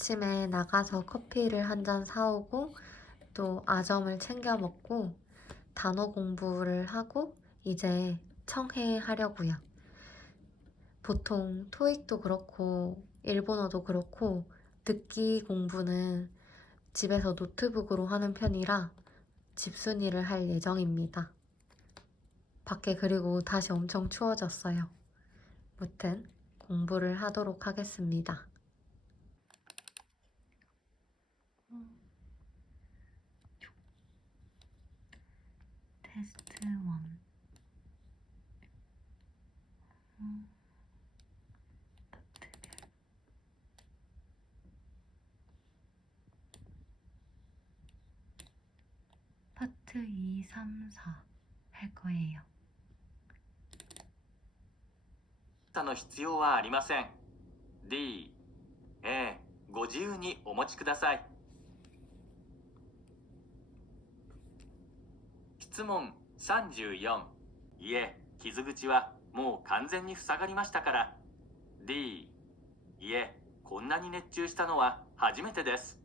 아침에 나가서 커피를 한 잔 사오고 또 아점을 챙겨 먹고 단어 공부를 하고 이제 청해하려고요. 보통 토익도 그렇고 일본어도 그렇고 듣기 공부는 집에서 노트북으로 하는 편이라 집순이를 할 예정입니다. 밖에 그리고 다시 엄청 추워졌어요. 무튼 공부를 하도록 하겠습니다. 테스트 1 파트 2, 3, 4 할 거예요. たの必要はありません D、A ご自由にお持ちください 質問34いえ傷口はもう完全に塞がりましたから。D いえこんなに熱中したのは初めてです。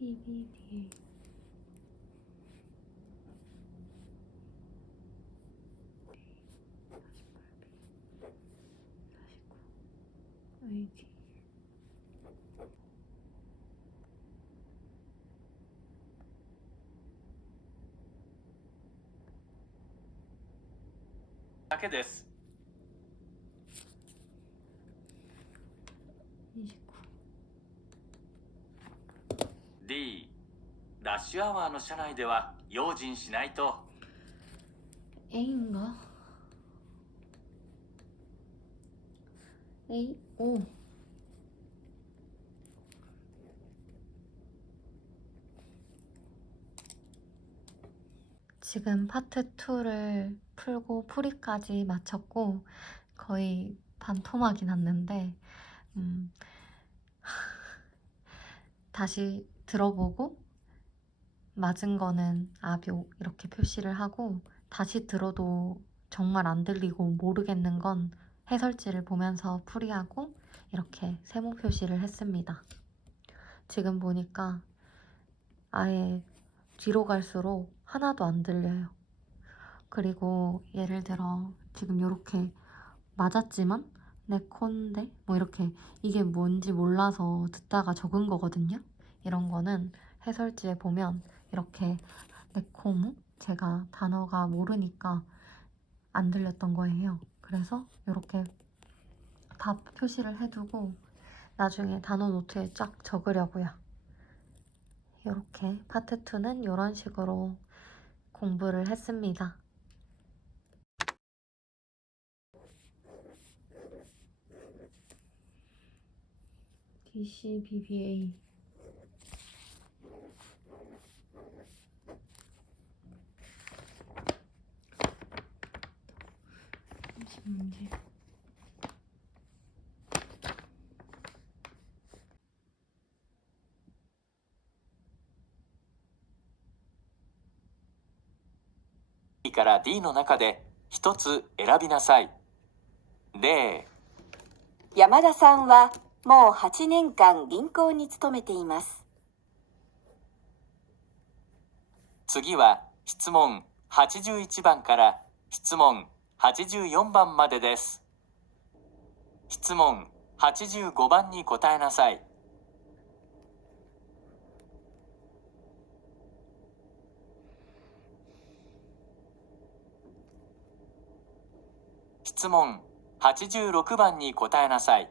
DVD AD だけです。29 D ラッシュアワーの車内では用心しないと。A 인 가? A O 지금 파트 2를 풀고 풀이까지 마쳤고 거의 반토막이 났는데 음, 다시 들어보고 맞은 거는 아교 이렇게 표시를 하고 다시 들어도 정말 안 들리고 모르겠는 건 해설지를 보면서 풀이하고 이렇게 세모 표시를 했습니다. 지금 보니까 아예 뒤로 갈수록 하나도 안 들려요. 그리고 예를 들어 지금 이렇게 맞았지만 내 콘데 뭐 이렇게 이게 뭔지 몰라서 듣다가 적은 거거든요. 이런 거는 해설지에 보면 이렇게 네코무 제가 단어가 모르니까 안 들렸던 거예요. 그래서 이렇게 다 표시를 해두고 나중에 단어 노트에 쫙 적으려고요. 이렇게 파트 2는 이런 식으로 공부를 했습니다. DCBBA 문제 から D の中で一つ選びなさい。例。山田さんはもう8年間銀行に勤めています。次は質問81番から質問84番までです。質問85番に答えなさい質問。86番に答えなさい。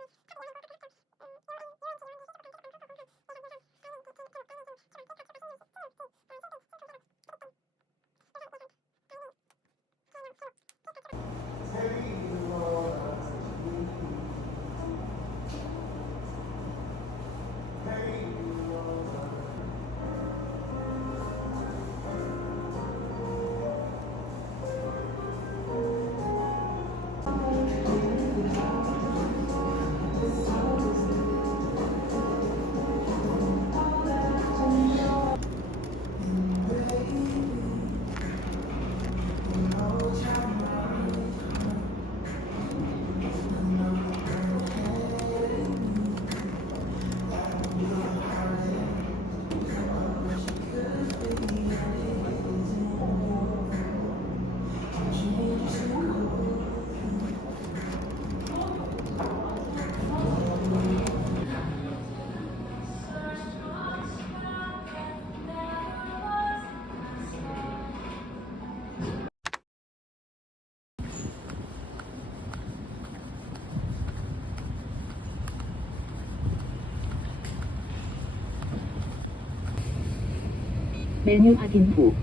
메뉴 확인 후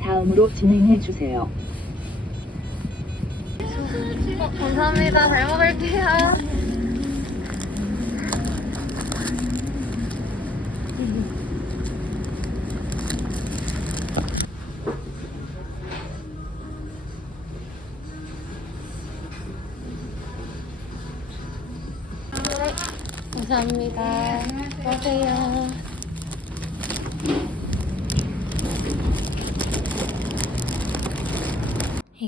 다음으로 진행해 주세요. 어, 감사합니다. 잘 먹을게요. 감사합니다. 안녕하세요.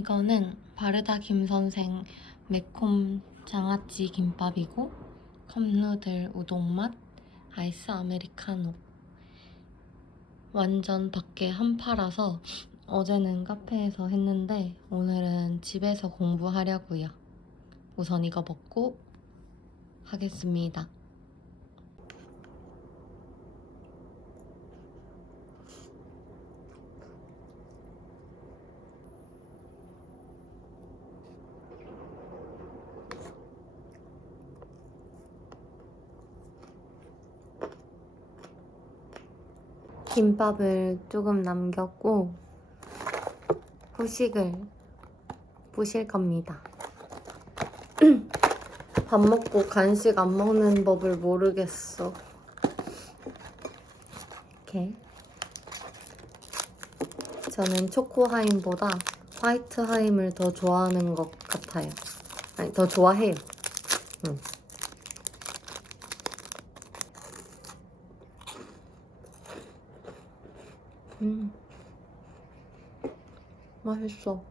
이거는 바르다 김선생 매콤 장아찌 김밥이고 컵누들 우동 맛 아이스 아메리카노 완전 밖에 한파라서 어제는 카페에서 했는데 오늘은 집에서 공부하려고요. 우선 이거 먹고 하겠습니다. 김밥을 조금 남겼고 후식을 부실 겁니다. 밥 먹고 간식 안 먹는 법을 모르겠어. 이렇게. 저는 초코하임보다 화이트 하임을 더 좋아하는 것 같아요. 아니, 더 좋아해요. 응. 음. 맛있어.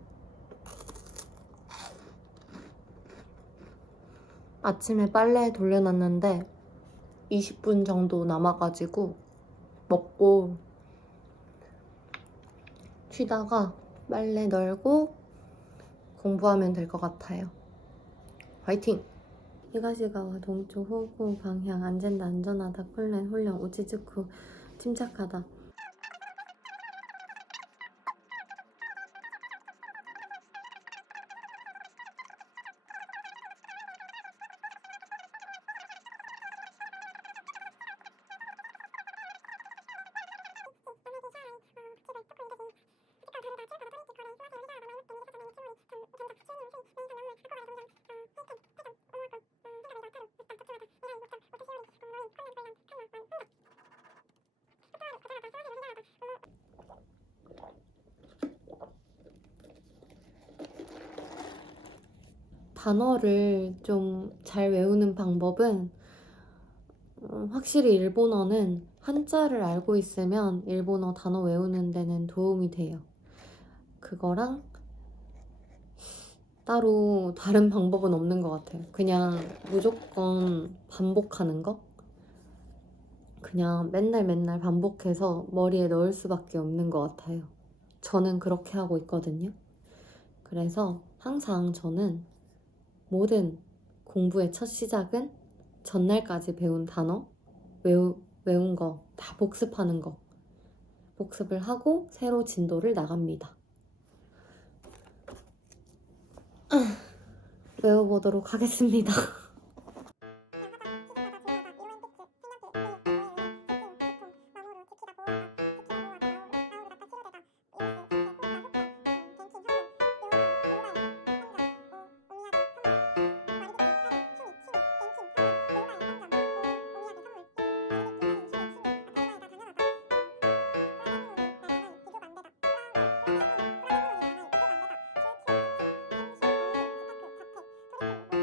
아침에 빨래 돌려놨는데 20분 정도 남아가지고 먹고 쉬다가 빨래 널고 공부하면 될 것 같아요. 화이팅! 히가시가와 동쪽 호구 방향 안전다 안전하다 콜렌 홀령 우치즈쿠 침착하다 단어를 좀 잘 외우는 방법은 어, 확실히 일본어는 한자를 알고 있으면 일본어 단어 외우는 데는 도움이 돼요. 그거랑 따로 다른 방법은 없는 것 같아요. 그냥 무조건 반복하는 거? 그냥 맨날 맨날 반복해서 머리에 넣을 수밖에 없는 것 같아요. 저는 그렇게 하고 있거든요. 그래서 항상 저는 모든 공부의 첫 시작은 전날까지 배운 단어, 외우, 외운 거 다 복습하는 거. 복습을 하고 새로 진도를 나갑니다. 외워보도록 하겠습니다. Thank you.